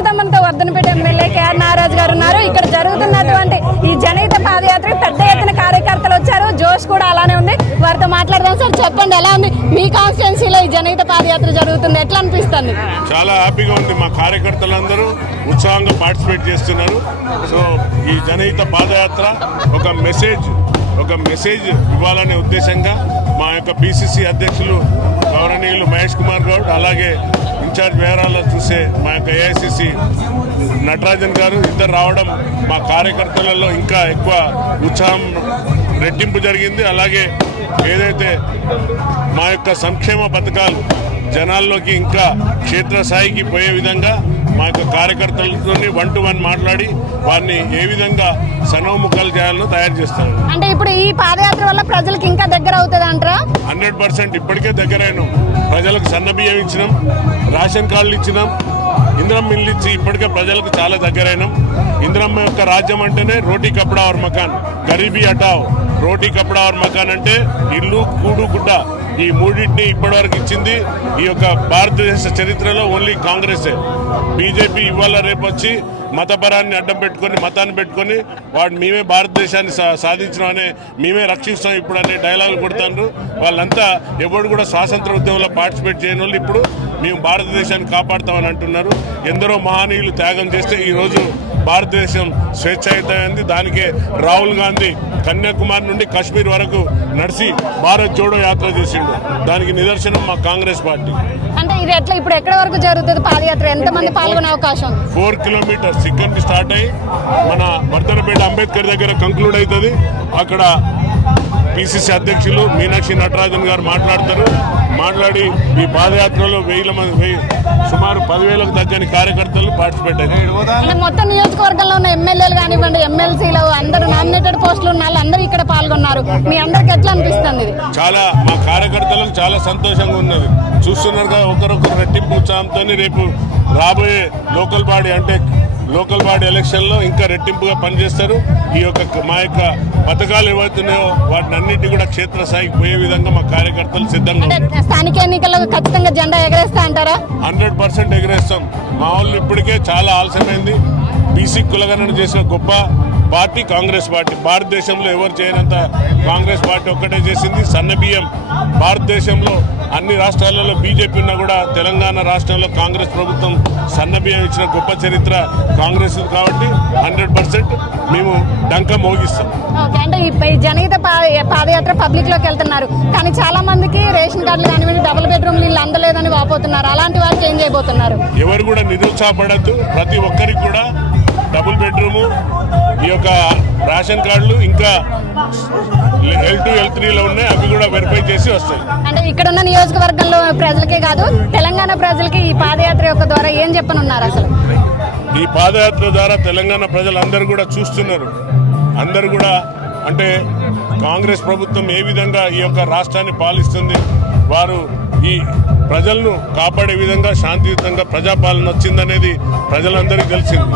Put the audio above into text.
ప్రస్తుతం మనతో Wardhannapet MLA KR Nagaraju గారు ఉన్నారు. ఇక్కడ జరుగుతున్నటువంటి ఈ జనహిత పాదయాత్ర పెద్ద ఎత్తున కార్యకర్తలు వచ్చారు. జోష్ కూడా అలానే ఉంది. వారితో మాట్లాడదాం సార్. చెప్పండి ఎలా ఉంది? మీ కాన్స్టిట్యున్సీలో ఈ జనహిత పాదయాత్ర జరుగుతుంది. ఎట్లా అనిపిస్తుంది? చాలా హ్యాపీగా ఉంది మా కార్యకర్తలందరూ ఉత్సాహంగా పార్టిసిపేట్ చేస్తున్నారు. సో ఈ జనహిత పాదయాత్ర ఒక మెసేజ్ ఒక మెసేజ్ ఇవ్వాలనే ఉద్దేశంగా మా యొక్క పిసిసి అధ్యక్షులు గౌరవనీయులు మహేష్ కుమార్ గౌడ్ అలాగే ఇన్ఛార్జ్ విహారాల్లో చూసే మా యొక్క ఏఐసిసి నటరాజన్ గారు ఇద్దరు రావడం మా కార్యకర్తలలో ఇంకా ఎక్కువ ఉత్సాహం రెట్టింపు జరిగింది. అలాగే ఏదైతే మా యొక్క సంక్షేమ పథకాలు జనాల్లోకి ఇంకా క్షేత్రస్థాయికి పోయే విధంగా మా యొక్క కార్యకర్తలతో వన్ టు వన్ మాట్లాడి వారిని ఏ విధంగా సనోముఖాలు చేయాలో తయారు చేస్తారు. అంటే ఇప్పుడు ఈ పాదయాత్ర వల్ల ప్రజలకు ఇంకా దగ్గర అవుతుంది అంటారా? హండ్రెడ్ పర్సెంట్ ఇప్పటికే దగ్గరైన. ప్రజలకు సన్నబియ్యం ఇచ్చినాం రేషన్ కార్డులు ఇచ్చినాం ఇంద్రం మిల్లు ఇచ్చి ఇప్పటికే ప్రజలకు చాలా దగ్గరైనాం. ఇంద్రం యొక్క రాజ్యం అంటేనే రోటీ కపడా ఆర్ మకాన్ గరీబీ అటావ్. రోటీ కపడా ఆర్ మకాన్ అంటే ఇల్లు కూడు గుడ్డ. ఈ మూడింటిని ఇప్పటివరకు ఇచ్చింది ఈ యొక్క భారతదేశ చరిత్రలో ఓన్లీ కాంగ్రెసే. బీజేపీ ఇవాళ రేపు వచ్చి మతపరాన్ని అడ్డం పెట్టుకొని మతాన్ని పెట్టుకొని వాడు మేమే భారతదేశాన్ని సా- సాధించడం అనే మేమే రక్షిస్తాం ఇప్పుడు అనే డైలాగులు కొడుతున్నారు వాళ్ళంతా ఎవరు కూడా స్వాతంత్ర ఉద్యమంలో పార్టిసిపేట్ చేయని వాళ్ళు ఇప్పుడు మేము భారతదేశాన్ని కాపాడుతామని అంటున్నారు. ఎందరో మహనీయులు త్యాగం చేస్తే ఈరోజు భారతదేశం స్వేచ్ఛాయుతమైంది. దానికే రాహుల్ గాంధీ కన్యాకుమారి నుండి కాశ్మీర్ వరకు నడిచి భారత్ జోడో యాత్ర చేసిండు. దానికి నిదర్శనం మా కాంగ్రెస్ పార్టీ. అంటే ఇది ఎట్లా ఇప్పుడు ఎక్కడ వరకు జరుగుతుంది పాదయాత్ర? ఎంతమంది పాల్గొనే అవకాశం? ఫోర్ కిలోమీటర్స్ ఇక్కడ స్టార్ట్ అయ్యి మన వర్ధనపేట అంబేద్కర్ దగ్గర కంక్లూడ్ అవుతుంది. అక్కడ పిసిసి అధ్యక్షులు మీనాక్షి నటరాజన్ గారు మాట్లాడతారు. మాట్లాడి ఈ పాదయాత్రలో వెయ్యిల మంది వెయ్యి సుమారు పదివేలకు తగ్గని కార్యకర్తలు పార్టిసిపేట్ అయ్యారు మొత్తం నియోజకవర్గంలో ఉన్న ఎమ్మెల్యేలు కానివ్వండి ఎమ్మెల్సీలు అందరూ నామినేటెడ్ పోస్టులు ఉన్న వాళ్ళు అందరూ ఇక్కడ పాల్గొన్నారు. మీ అందరికి ఎట్లా అనిపిస్తుంది ఇది? చాలా మా కార్యకర్తలకు చాలా సంతోషంగా ఉన్నది. చూస్తున్నారు కదా ఒకరొకరు రెట్టింపు ఉత్సాహంతో రేపు రాబోయే లోకల్ బాడీ అంటే లోకల్ బాడీ ఎలక్షన్లో ఇంకా రెట్టింపుగా పనిచేస్తారు. ఈ యొక్క మా యొక్క పథకాలు ఏవైతున్నాయో వాటిని అన్నింటి కూడా క్షేత్రస్థాయికి పోయే విధంగా మా కార్యకర్తలు సిద్ధంగా స్థానిక ఎన్నికల్లో ఖచ్చితంగా జెండా ఎగరేస్తా అంటారా? హండ్రెడ్ పర్సెంట్ ఎగరేస్తాం. మా వాళ్ళు ఇప్పటికే చాలా ఆలస్యమైంది. బీసీ కులగణన చేసిన గొప్ప పార్టీ కాంగ్రెస్ పార్టీ. భారతదేశంలో ఎవరు చేయనంత కాంగ్రెస్ పార్టీ ఒక్కటే చేసింది సన్న బియ్యం. భారతదేశంలో అన్ని రాష్ట్రాలలో బీజేపీ ఉన్నా కూడా తెలంగాణ రాష్ట్రంలో కాంగ్రెస్ ప్రభుత్వం సన్న బియ్యం ఇచ్చిన గొప్ప చరిత్ర కాంగ్రెస్ కాబట్టి హండ్రెడ్ పర్సెంట్ మేము డంక మోగిస్తాం. అంటే జనహిత పాదయాత్ర పబ్లిక్లోకి వెళ్తున్నారు. కానీ చాలా మందికి రేషన్ కార్డులు కానివ్వండి డబుల్ బెడ్రూమ్ ఇల్లు అందలేదని వాపోతున్నారు. అలాంటి వాళ్ళకి ఏం చేయబోతున్నారు? ఎవరు కూడా నిరుత్సాహపడద్దు. ప్రతి ఒక్కరికి కూడా డబుల్ బెడ్రూము ఈ యొక్క రేషన్ కార్డులు ఇంకా టూ ఎల్ త్రీలో ఉన్నాయి అవి కూడా వెరిఫై చేసి వస్తాయి. అంటే ఇక్కడ ఉన్న నియోజకవర్గంలో ప్రజలకే కాదు తెలంగాణ ప్రజలకి ఈ పాదయాత్ర యొక్క ద్వారా ఏం చెప్పనున్నారు అసలు? ఈ పాదయాత్ర ద్వారా తెలంగాణ ప్రజలందరూ కూడా చూస్తున్నారు. అందరూ కూడా అంటే కాంగ్రెస్ ప్రభుత్వం ఏ విధంగా ఈ యొక్క రాష్ట్రాన్ని పాలిస్తుంది వారు ఈ ప్రజలను కాపాడే విధంగా శాంతియుతంగా ప్రజాపాలన వచ్చిందనేది ప్రజలందరికీ తెలిసింది.